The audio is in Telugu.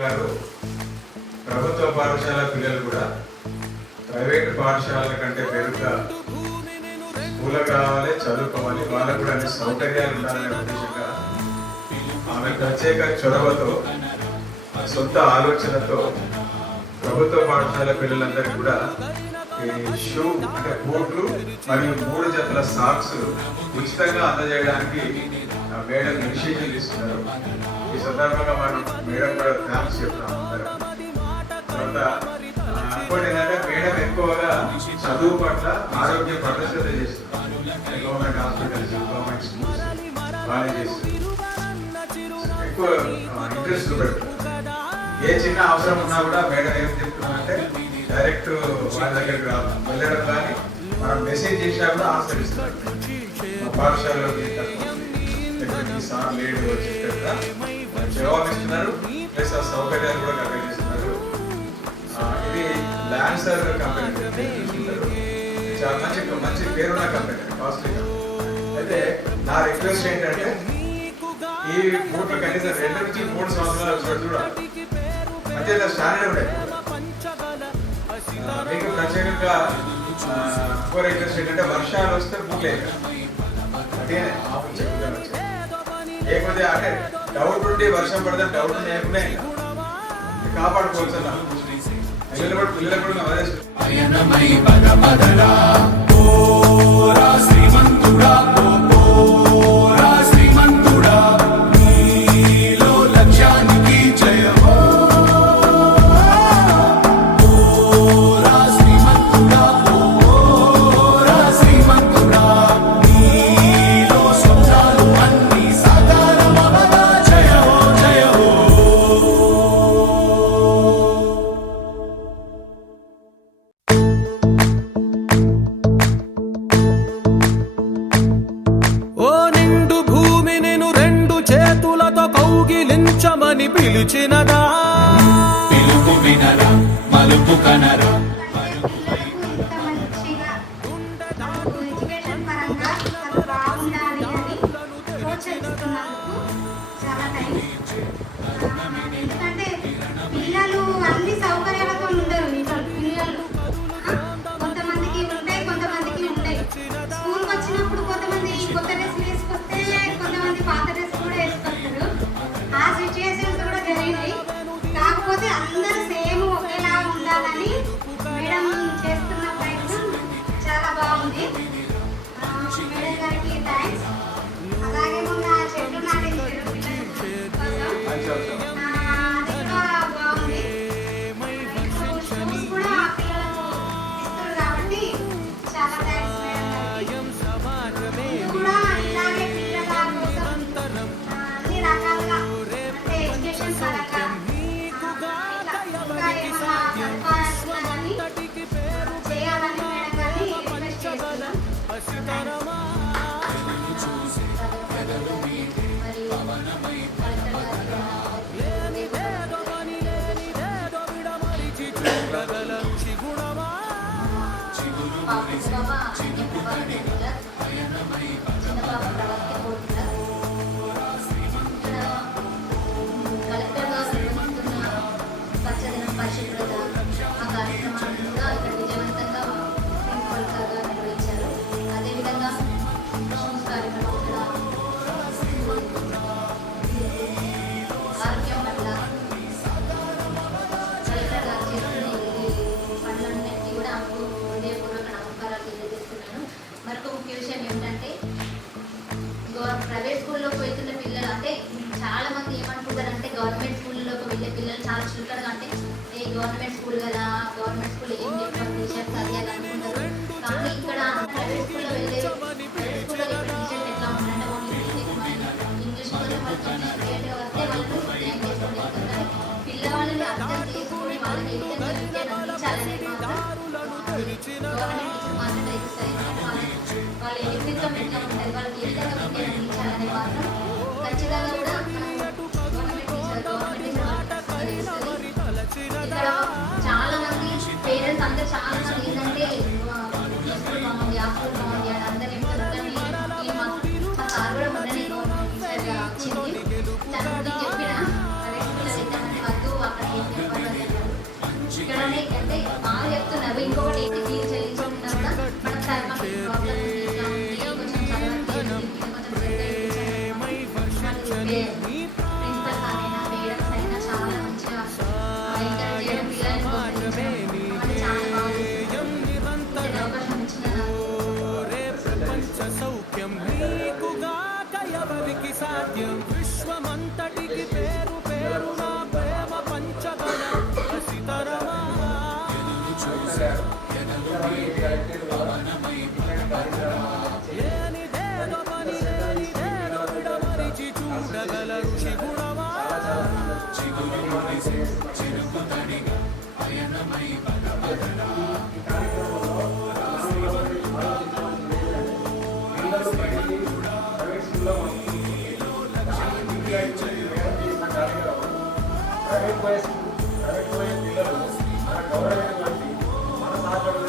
గారు ప్రభుత్వ పాఠశాల పిల్లలు కూడా ప్రైవేట్ పాఠశాలల కంటే మెరుగ్గా స్కూళ్ళకి రావాలి, చదువుకోవాలి, వాళ్ళకు కూడా అన్ని సౌకర్యాలు ఉండాలనే ఉద్దేశంగా ఆమె ప్రత్యేక చొరవతో సొంత ఆలోచనతో ప్రభుత్వ పాఠశాల పిల్లలందరికీ కూడా ఈ షూ అంటే బూట్లు మరియు 3 జతల సాక్స్ ఉచితంగా అందజేయడానికి మేడం ఇనిషియేటివ్ తీసుకున్నారు. ఈ సందర్భంగా మనం మేడం కూడా థ్యాంక్స్ చెప్తున్నాం అందరం. తర్వాత ఇంకోటి ఏంటంటే మేడం ఎక్కువగా చదువు పట్ల ఆరోగ్య పట్ల శ్రద్ధ చేస్తున్నారు. Government hospitals, government schools colleges ఎక్కువ ఇంట్రెస్ట్ పెడతారు. ఏ చిన్న అవసరం ఉన్నా కూడా మేడం ఏం చెప్తున్నారంటే డైరెక్ట్ వాళ్ళ దగ్గరికి వెళ్ళడం కానీ మనం మెసేజ్ చేసినా కూడా ఆన్సర్ ఇస్తున్నారు. మా పాఠశాలలో సార్ లేడు చెప్పేట్టుగా జవాబు ఇస్తున్నారు, ప్లస్ ఆ సౌకర్యాలు కూడా కల్పిస్తున్నారు. ఇది ల్యాన్సర్ కంపెనీ చూసుకుంటారు, చాలా మంచి పేరున్న కంపెనీ, కాస్ట్లీ కంపెనీ. అయితే నా రిక్వెస్ట్ ఏంటంటే ఈ బూట్లు కనీసం 2 నుంచి 3 సంవత్సరాలు చూడాలి, మంచిగా స్టాండర్డ్ ఉంటాయి. మీకు ప్రత్యేకంగా ఇంకో రిక్వెస్ట్ ఏంటంటే వర్షాలు వస్తే బూట్లు అదే లేకపోతే అంటే డౌట్ ఉండి వర్షం పడితే డౌట్ లేకుండా కాపాడుకోవచ్చు. పిల్లలు కూడా పిలిచినదా పిలుపు వినరా మలుపు కనరా పిల్లలు అన్ని సౌకర్యాలతో ఉండరు. పిల్లలు కొంతమందికి ఉంటాయి, కొంతమందికి ఉంటాయి. స్కూల్కి వచ్చినప్పుడు కొంతమంది కొత్త డ్రెస్సులు వేసుకొస్తే కొంతమంది పాత డ్రెస్ కూడా వేసుకొస్తారు. ఆ సిచ్యువేషన్స్ కూడా జరిగినాయి. కాకపోతే అందరూ సేమ్ ఒకేలా ఉండాలని మేడం చేస్తున్న ప్రయత్నం చాలా బాగుంది. మేడం గారికి థ్యాంక్స్. అలాగే మొన్న చెట్లు నాటించారు పిల్లలు కోసం. ప్రైవేట్ స్కూల్లోకి వెళ్తున్న పిల్లలు అంటే చాలా మంది ఏమనుకుంటారంటే గవర్నమెంట్ స్కూల్లోకి వెళ్ళే పిల్లలు చాలా చులకనగా అంటే ఏ గవర్నమెంట్ స్కూల్ కదా, గవర్నమెంట్ స్కూల్ ఏం చెప్తారు టీచర్స్ అది అని అనుకుంటారు. కానీ ఇక్కడ ప్రైవేట్ స్కూల్లో వెళ్ళే ప్రైవేట్ స్కూల్లో టీచర్స్ ఎట్లా ఉంటారంటే ఓన్లీ ఇంగ్లీష్ కోసం వాళ్ళకి క్రియేటివ్ వస్తే వాళ్ళని ర్యాంక్ చేసుకొని వెళ్తుంటారు. పిల్లవాళ్ళని అర్థం చేసుకొని వాళ్ళకి ఏ విధంగా విద్యను అందించాలనేది మాత్రం గవర్నమెంట్ టీచర్ మాత్రం తెలుస్తాయి. వాళ్ళు ఏ విధంగా ఎట్లా ఉంటారు, వాళ్ళకి ఏ విధంగా విద్యను అందించాలనే మాత్రం ఖచ్చితంగా కూడా ఇక్కడ చాలా మంది పేరెంట్స్ అందరూ చాలా మంది ఏంటంటే స్కూల్ బాగుంది, ఆ స్కూల్ బాగుంది అని అందరూ ఏమంటారు. మా సార్ కూడా మొన్ననే టీచర్గా వచ్చింది. తను చెప్పిన ప్రైవేట్ స్కూల్లో వెళ్తామంటే వద్దు, చిరుకుతడిగా పయనమై పద పదరా ఈ కార్యక్రమంలో పిల్లలు ప్రైవేట్ స్కూల్లో ప్రైవేట్ పోయే పిల్లలు మన గౌరవమైనటువంటి మన సహకారం